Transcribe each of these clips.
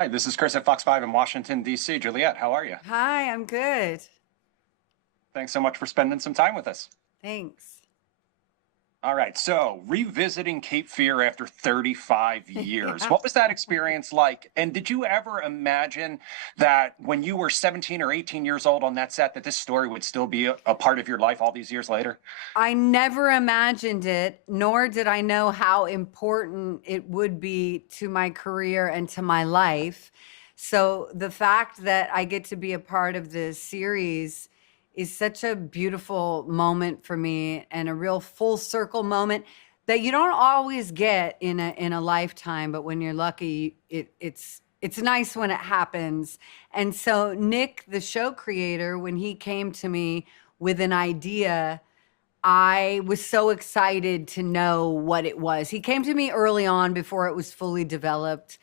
Hi, this is Chris at Fox 5 in Washington, D.C. Juliette, how are you? Hi, I'm good. Thanks so much for spending some time with us. Thanks. All right, so revisiting Cape Fear after 35 years. Yeah. What was that experience like? And did you ever imagine that when you were 17 or 18 years old on that set, that this story would still be a part of your life all these years later? I never imagined it, nor did I know how important it would be to my career and to my life. So the fact that I get to be a part of this series is such a beautiful moment for me and a real full circle moment that you don't always get in a lifetime, but when you're lucky, it's nice when it happens. And so Nick, the show creator, when he came to me with an idea, I was so excited to know what it was. He came to me early on before it was fully developed.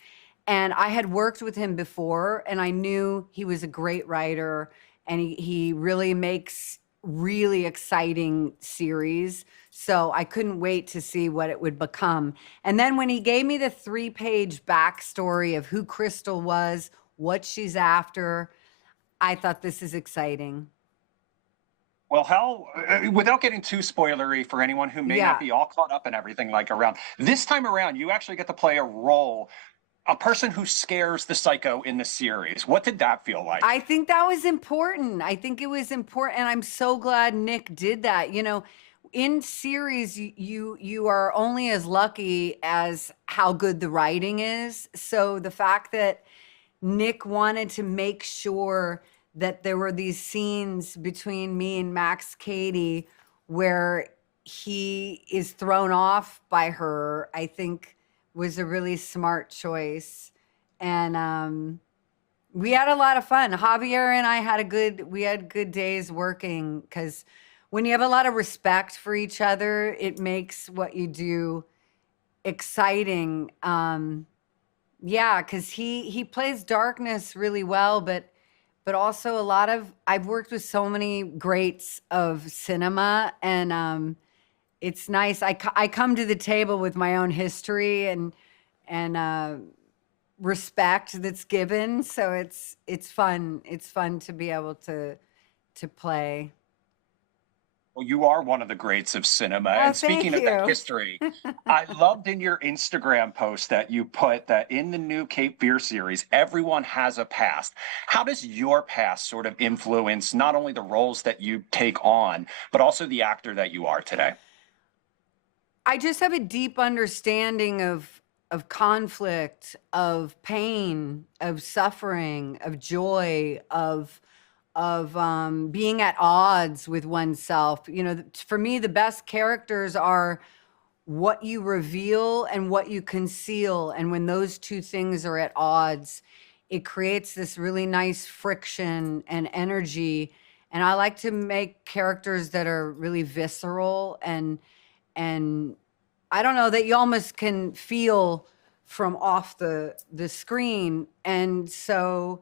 And I had worked with him before, and I knew he was a great writer, and he really makes really exciting series. So I couldn't wait to see what it would become. And then when he gave me the 3-page backstory of who Crystal was, what she's after, I thought this is exciting. Well, without getting too spoilery for anyone who may not Yeah. be all caught up in everything like around, this time around, you actually get to play a role, a person who scares the psycho in the series. What did that feel like? I think that was important. I think it was important, and I'm so glad Nick did that. In series, you are only as lucky as how good the writing is. So the fact that Nick wanted to make sure that there were these scenes between me and Max Cady where he is thrown off by her, I think was a really smart choice. And we had a lot of fun. Javier and I we had good days working because when you have a lot of respect for each other, it makes what you do exciting. Yeah, because he plays darkness really well, but also a lot of I've worked with so many greats of cinema, and it's nice. I come to the table with my own history and respect that's given, so it's fun. It's fun to be able to play. Well, you are one of the greats of cinema. Oh, And thank speaking of that you. history, I loved in your Instagram post that you put that in the new Cape Fear series, everyone has a past. How does your past sort of influence not only the roles that you take on, but also the actor that you are today? I just have a deep understanding of conflict, of pain, of suffering, of joy, of being at odds with oneself. For me, the best characters are what you reveal and what you conceal. And when those two things are at odds, it creates this really nice friction and energy. And I like to make characters that are really visceral and I don't know, that you almost can feel from off the screen. And so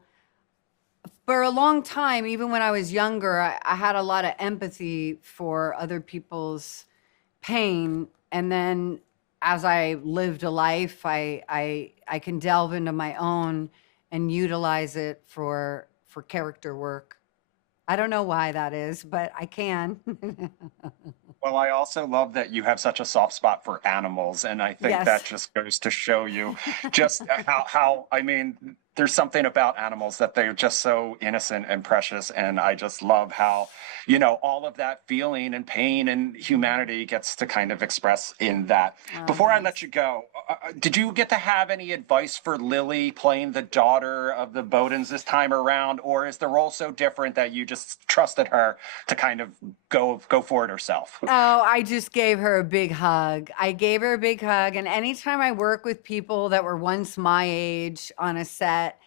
for a long time, even when I was younger, I had a lot of empathy for other people's pain. And then as I lived a life, I can delve into my own and utilize it for character work. I don't know why that is, but I can. Well, I also love that you have such a soft spot for animals, and I think that Yes. just goes to show you just how I mean, there's something about animals that they're just so innocent and precious, and I just love how, all of that feeling and pain and humanity gets to kind of express in that. Oh, Before I thanks. let you go, did you get to have any advice for Lily playing the daughter of the Bowdens this time around, or is the role so different that you just trusted her to kind of go for it herself? Oh, I just gave her a big hug. I gave her a big hug. And anytime I work with people that were once my age on a set,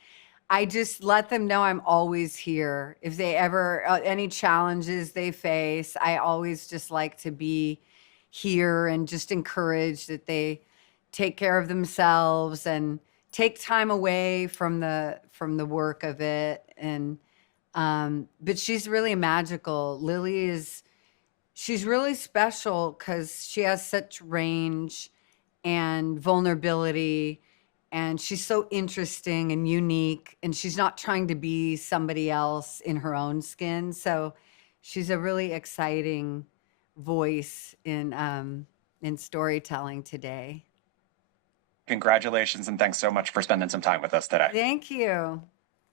I just let them know I'm always here. If they ever, any challenges they face, I always just like to be here and just encourage that they take care of themselves and take time away from the work of it. And but she's really magical. Lily is she's really special because she has such range and vulnerability and she's so interesting and unique, and she's not trying to be somebody else in her own skin. So she's a really exciting voice in storytelling today. Congratulations and thanks so much for spending some time with us today. Thank you.